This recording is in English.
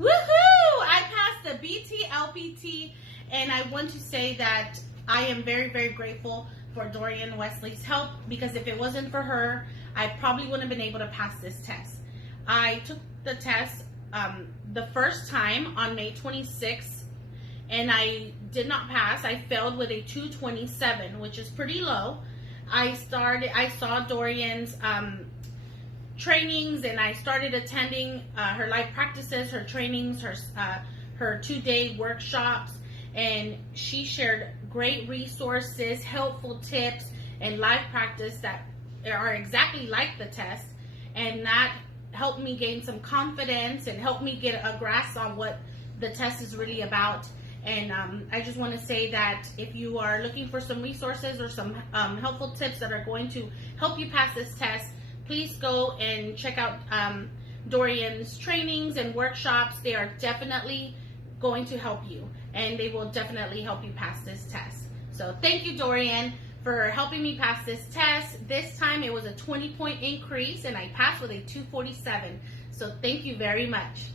Woohoo! I passed the BTLPT, and I want to say that I am very, very grateful for Dorian Wesley's help, because if it wasn't for her, I probably wouldn't have been able to pass this test. I took the test the first time on May 26th, and I did not pass. I failed with a 227, which is pretty low. I saw Dorian's trainings, and I started attending her live practices, her trainings, her 2-day workshops, and she shared great resources, helpful tips, and live practice that are exactly like the test, and that helped me gain some confidence and helped me get a grasp on what the test is really about. And I just want to say that if you are looking for some resources or some helpful tips that are going to help you pass this test, please go and check out Dorian's trainings and workshops. They are definitely going to help you, and they will definitely help you pass this test. So thank you, Dorian, for helping me pass this test. This time it was a 20-point increase, and I passed with a 247. So thank you very much.